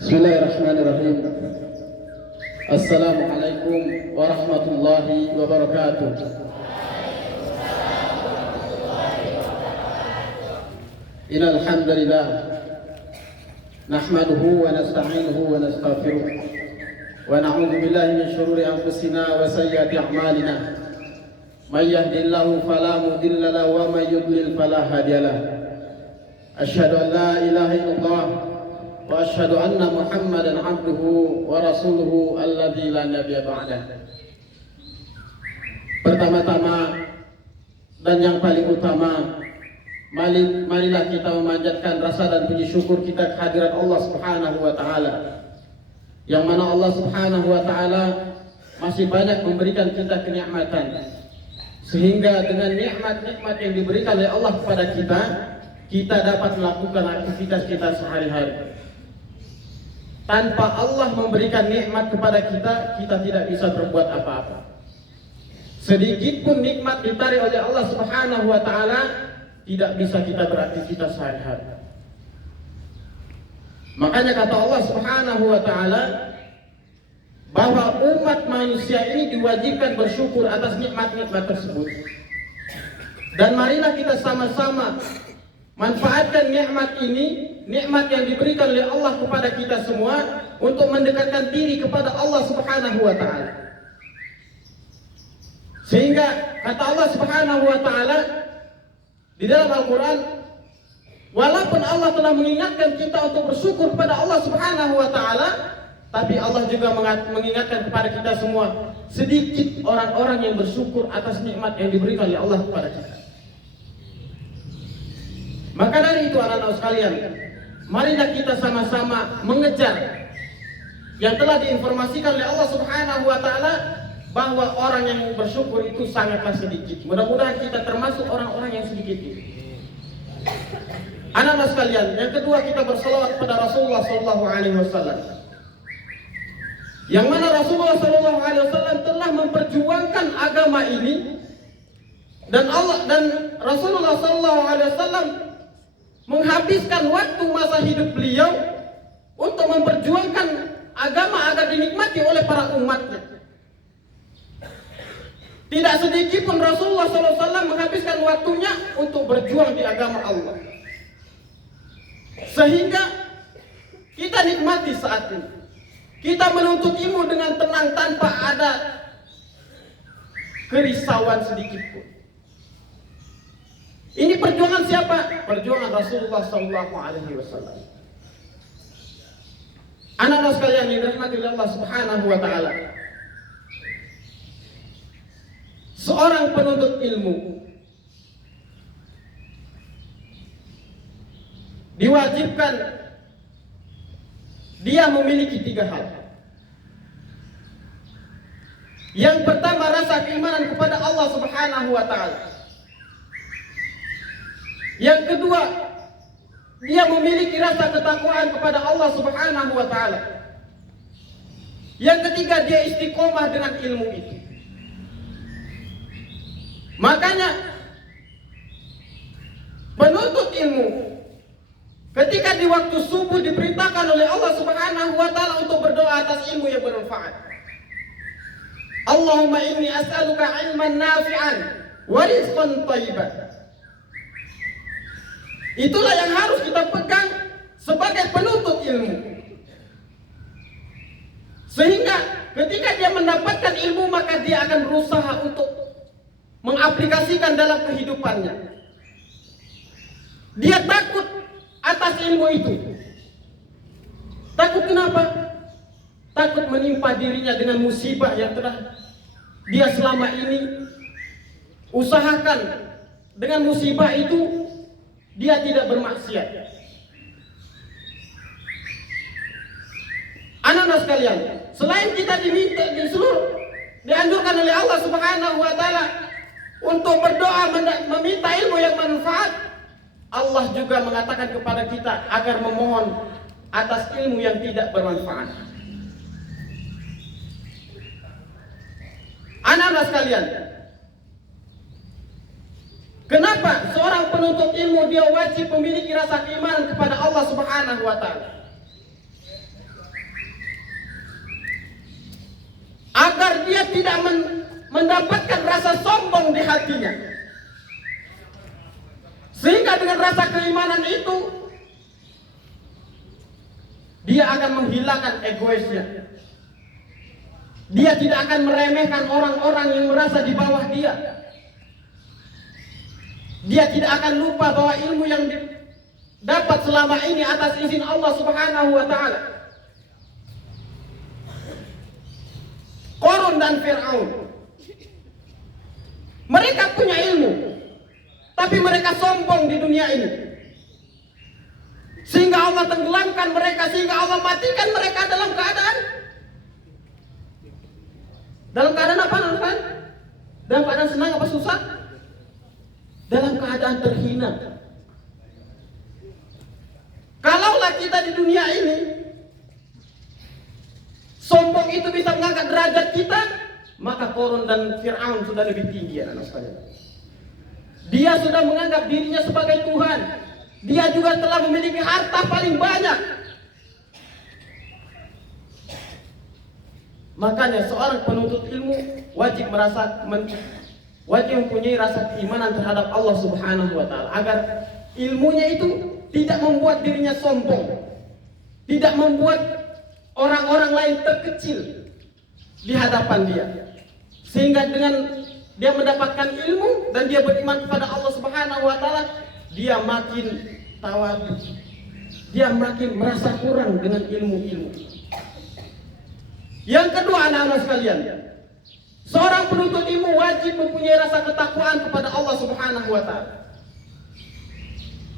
Bismillahirrahmanirrahim. Assalamualaikum warahmatullahi wabarakatuh. Innal hamdalillah nahmaduhu wa nasta'inuhu wa nastaghfiruh wa na'udzu billahi min shururi anfusina wa sayyiati a'malina. May yahdihillahu fala mudilla lahu wa may yudlil fala hadiya lahu. Asyhadu an la ilaha illallah wa asyhadu anna Muhammadan abduhu wa rasuluhu alladzi la nabiyya ba'dah. Pertama-tama dan yang paling utama, marilah kita memanjatkan rasa dan puji syukur kita kehadirat Allah Subhanahu wa taala. Yang mana Allah Subhanahu wa taala masih banyak memberikan kita kenikmatan, sehingga dengan nikmat-nikmat yang diberikan oleh Allah kepada kita dapat melakukan aktivitas kita sehari-hari. Tanpa Allah memberikan nikmat kepada kita tidak bisa berbuat apa-apa. Sedikit pun nikmat ditarik oleh Allah Subhanahu wa taala, tidak bisa kita beraktivitas sehari-hari. Makanya kata Allah Subhanahu wa taala bahwa umat manusia ini diwajibkan bersyukur atas nikmat-nikmat tersebut. Dan marilah kita sama-sama manfaatkan nikmat ini, nikmat yang diberikan oleh Allah kepada kita semua, untuk mendekatkan diri kepada Allah Subhanahu wa taala. Sehingga kata Allah Subhanahu wa taala di dalam Al-Qur'an, walaupun Allah telah mengingatkan kita untuk bersyukur kepada Allah Subhanahu wa taala, tapi Allah juga mengingatkan kepada kita semua, sedikit orang-orang yang bersyukur atas nikmat yang diberikan oleh Allah kepada kita. Maka dari itu anak-anak sekalian, marilah kita sama-sama mengejar yang telah diinformasikan oleh Allah Subhanahu wa taala, bahwa orang yang bersyukur itu sangatlah sedikit. Mudah-mudahan kita termasuk orang-orang yang sedikit itu. Anak-anak sekalian, yang kedua, kita berselawat kepada Rasulullah sallallahu alaihi wasallam. Yang mana Rasulullah sallallahu alaihi wasallam telah memperjuangkan agama ini, dan Rasulullah sallallahu alaihi wasallam menghabiskan waktu masa hidup beliau untuk memperjuangkan agama agar dinikmati oleh para umatnya. Tidak sedikit pun Rasulullah SAW menghabiskan waktunya untuk berjuang di agama Allah, sehingga kita nikmati saat ini. Kita menuntut ilmu dengan tenang tanpa ada kerisauan sedikit pun. Ini perjuangan siapa? Perjuangan Rasulullah SAW. Anak-anak sekalian yang dirahmati oleh Allah Subhanahu wa taala, seorang penuntut ilmu diwajibkan dia memiliki 3 hal. Yang pertama, rasa keimanan kepada Allah Subhanahu wa taala. Yang kedua, dia memiliki rasa ketakwaan kepada Allah Subhanahu wa taala. Yang ketiga, dia istiqomah dengan ilmu itu. Makanya penuntut ilmu ketika di waktu subuh diperintahkan oleh Allah Subhanahu wa taala untuk berdoa atas ilmu yang bermanfaat. Allahumma inni as'aluka ilman nafi'an wa rizqan thayyiban. Itulah yang harus kita pegang sebagai penuntut ilmu. Sehingga ketika dia mendapatkan ilmu, maka dia akan berusaha untuk mengaplikasikan dalam kehidupannya. Dia takut atas ilmu itu. Takut kenapa? Takut menimpa dirinya dengan musibah yang telah dia selama ini usahakan. Dengan musibah itu dia tidak bermaksiat. Anak-anak sekalian, selain kita dianjurkan oleh Allah Subhanahu wa taala untuk berdoa meminta ilmu yang bermanfaat, Allah juga mengatakan kepada kita agar memohon atas ilmu yang tidak bermanfaat. Anak-anak sekalian, kenapa seorang penuntut ilmu dia wajib memiliki rasa keimanan kepada Allah Subhanahu wa taala? tidak mendapatkan rasa sombong di hatinya. Sehingga dengan rasa keimanan itu dia akan menghilangkan egoisnya. Dia tidak akan meremehkan orang-orang yang merasa di bawah dia. Dia tidak akan lupa bahwa ilmu yang dapat selama ini atas izin Allah Subhanahu wa taala. Qarun dan Fir'aun, mereka punya ilmu, tapi mereka sombong di dunia ini, sehingga Allah tenggelamkan mereka, sehingga Allah matikan mereka dalam keadaan apa kan? Dalam keadaan senang apa susah? Dalam keadaan terhina. Kalaulah kita di dunia ini sombong itu bisa mengangkat derajat kita, maka Qarun dan Fir'aun sudah lebih tinggi, anak sekalian. Dia sudah menganggap dirinya sebagai Tuhan. Dia juga telah memiliki harta paling banyak. Makanya seorang penuntut ilmu wajib mempunyai rasa keimanan terhadap Allah Subhanahu wa taala, agar ilmunya itu tidak membuat dirinya sombong, tidak membuat orang-orang lain terkecil di hadapan dia. Sehingga dengan dia mendapatkan ilmu dan dia beriman kepada Allah Subhanahu wa taala, dia makin tawadhu. Dia makin merasa kurang dengan ilmu-ilmu. Yang kedua, anak-anak sekalian, seorang penuntut ilmu wajib mempunyai rasa ketakwaan kepada Allah Subhanahu wa taala.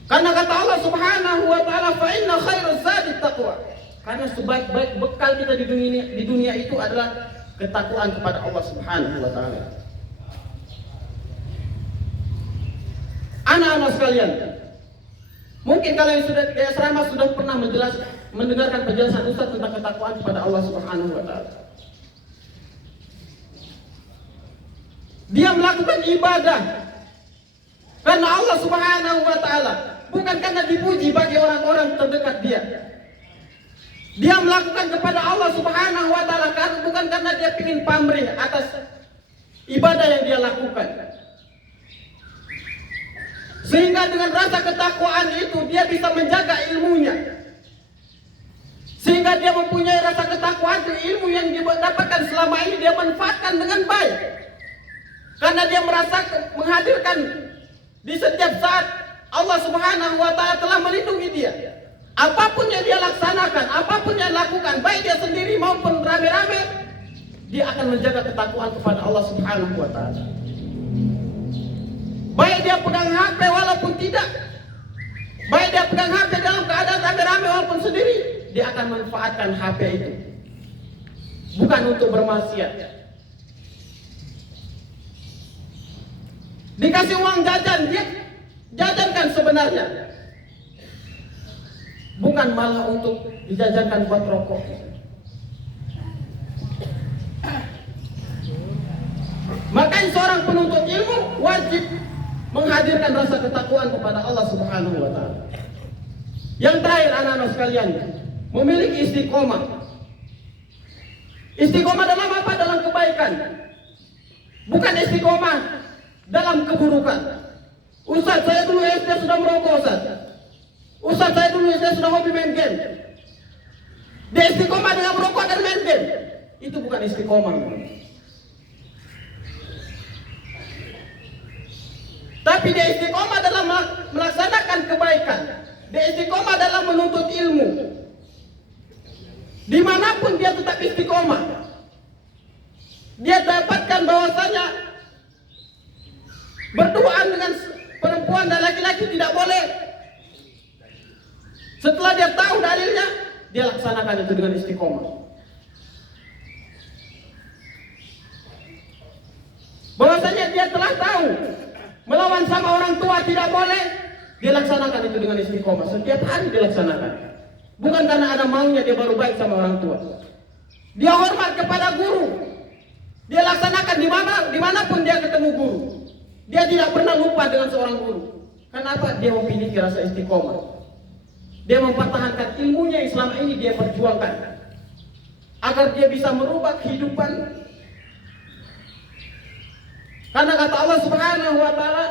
Karena kata Allah Subhanahu wa taala, "Fa inna khairaz zadi taqwa." Karena sebaik-baik bekal kita di dunia itu adalah ketakwaan kepada Allah Subhanahu wa taala. Anak-anak sekalian, mungkin kalian sudah di asrama sudah pernah mendengarkan penjelasan Ustaz tentang ketakwaan kepada Allah Subhanahu wa taala. Dia melakukan ibadah karena Allah Subhanahu wa taala, bukan karena dipuji bagi orang-orang terdekat dia. Dia melakukan kepada Allah Subhanahu wa taala bukan karena dia ingin pamrih atas ibadah yang dia lakukan. Sehingga dengan rasa ketakwaan itu dia bisa menjaga ilmunya. Sehingga dia mempunyai rasa ketakwaan, ilmu yang dia dapatkan selama ini dia manfaatkan dengan baik. Karena dia merasa menghadirkan di setiap saat Allah Subhanahu wa taala telah melindungi dia. Apapun yang dia laksanakan, apapun yang lakukan, baik dia sendiri maupun rame-rame, dia akan menjaga ketakwaan kepada Allah Subhanahu wa taala. Baik dia pegang HP walaupun tidak, baik dia pegang HP dalam keadaan rame-rame walaupun sendiri, dia akan manfaatkan HP itu bukan untuk bermaksiat. Dikasih uang jajan, dia jajankan sebenarnya, bukan malah untuk dijajankan buat rokok. Makanya seorang penuntut ilmu wajib menghadirkan rasa ketakwaan kepada Allah Subhanahu wa taala. Yang terakhir, anak-anak sekalian, memiliki istiqomah. Istiqomah dalam apa? Dalam kebaikan. Bukan istiqomah dalam keburukan. Ustaz, saya dulu SD sudah merokok, Ustaz. Ustaz, saya dulu SD sudah hobi main game. Dia istiqomah dengan merokok dan main game. Itu bukan istiqomah. Tapi dia istiqomah dalam melaksanakan kebaikan. Dia istiqomah dalam menuntut ilmu. Dimanapun dia tetap istiqomah. Dia dapatkan bahwasanya berduaan dengan perempuan dan laki-laki tidak boleh. Setelah dia tahu dalilnya, dia laksanakan itu dengan istiqomah. Bahwasanya dia telah tahu melawan sama orang tua tidak boleh, dia laksanakan itu dengan istiqomah. Setiap hari dia laksanakan. Bukan karena ada maunya dia baru baik sama orang tua. Dia hormat kepada guru. Dia laksanakan dimanapun dia ketemu guru. Dia tidak pernah lupa dengan seorang guru. Kenapa? Dia memiliki rasa istiqomah. Dia mempertahankan ilmunya yang selama ini dia perjuangkan, agar dia bisa merubah kehidupan Karena kata Allah Subhanahu wa taala,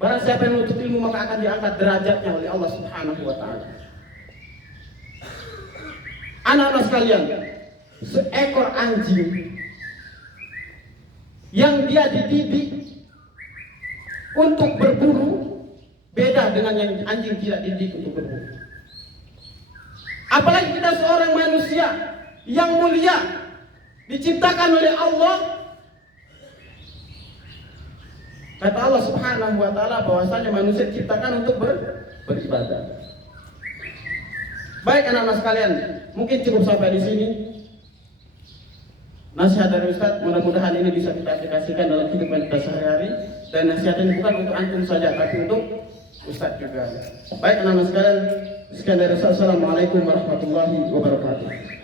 barang siapa yang menuntut ilmu maka akan diangkat derajatnya oleh Allah Subhanahu wa taala. Anak-anak sekalian, seekor anjing yang dia dididik untuk berburu beda dengan yang anjing tidak dididik untuk berburu. Apalagi kita seorang manusia yang mulia, diciptakan oleh Allah. Kata Allah Subhanahu wa taala bahwasanya manusia diciptakan untuk beribadah. Baik anak-anak sekalian, mungkin cukup sampai di sini. Nasihat dari Ustaz, mudah-mudahan ini bisa kita aplikasikan dalam kehidupan kita sehari-hari. Dan nasihat ini bukan untuk antum saja, tapi untuk Ustaz juga. Baik anak-anak sekalian, sekian dari saya. Assalamualaikum warahmatullahi wabarakatuh.